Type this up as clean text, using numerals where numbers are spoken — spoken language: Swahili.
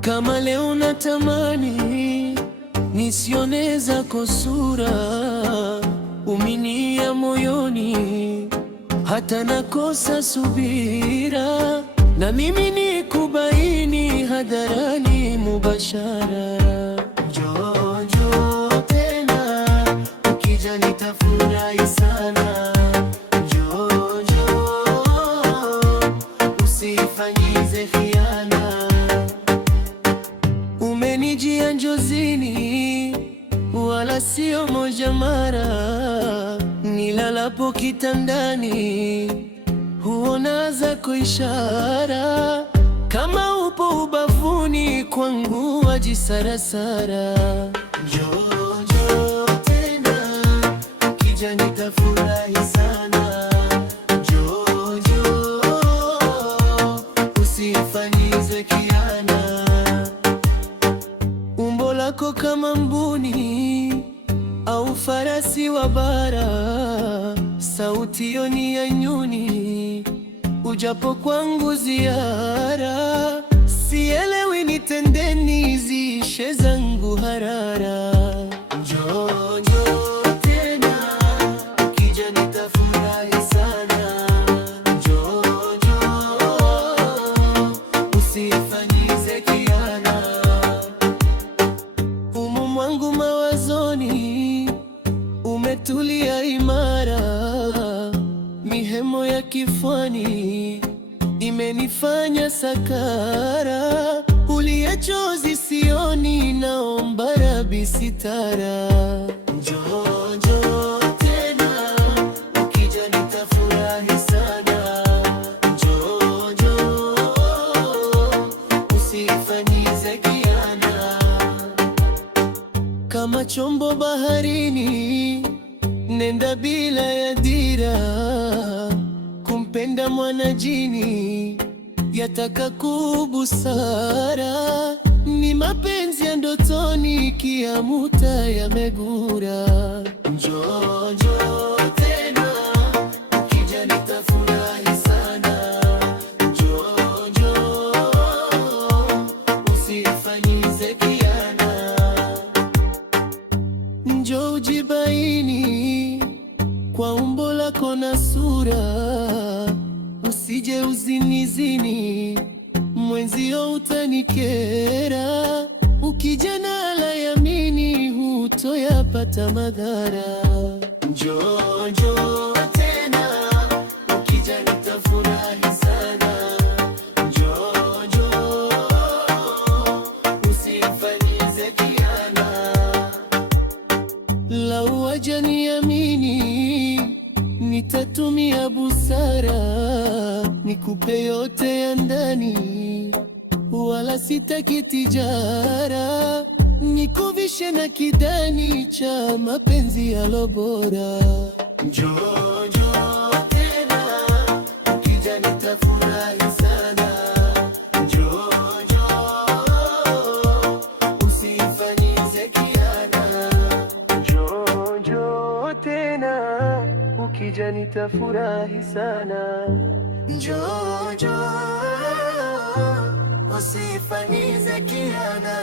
Kama leo natamani nisione zako sura, uminia moyoni, hata nakosa subira, na mimi nikubaini hadharani mubashara. Njoo, njoo tena, ukija nitafurahi sana. Njoo, njoo, usifanyize khiana. Umenijia njozini, wala sio moja mara. Nilalapo kitandani, huona zako ishara. Kama upo ubavuni kwangu, wajisarasara. Njoo, njoo tena, ukija nitafurahi sana. Njoo, njoo, usifanyize khiana. Umbo lako kama mbuni au farasi wa bara, sauti yoni ya nyuni, ujapo kwangu ziara. Sielewi nitendeni, ziishe zangu harara. Njoo, njoo tena, ukija nitafurahi sana. Njoo, njoo, usifanyize khiana. Umo mwangu mawazoni, umetulia imara. Mihemo ya kifwani imenifanya sakara. Ulia chozi sioni, naomba Rabi sitara. Njoo, njoo tena, ukija nitafurahi sana. Njoo, njoo, usifanyize khiana. Kama chombo baharini, nenda bila ya dira. Kumpenda mwanajini, yataka kubusara. Ni mapenzi ya ndotoni, kiamuta yamegura. Njoo, njoo tena, ukija nitafurahi sana. Njoo, njoo, usifanyize khiana. Njoo ujibaini kwa umbo lako na sura, usije uzinizini, mwenzio utanikera. Ukija na la yamini, hutoyapata madhara. Njoo, njoo tena, ukija nitafurahi sana. Njoo, njoo, usifanyize khiana. Lau wajaniamini, nitatumia busara. Nikupe yote ya ndani, wala sitaki tijara. Nikuvishe na kidani cha mapenzi yalo bora. Njoo, njoo tena, ukija nitafurahi sana. Njoo, njoo, usifanyize khiana. Njoo, njoo tena, ukija nitafurahi sana. Njoo, njoo, usifanyize khiana.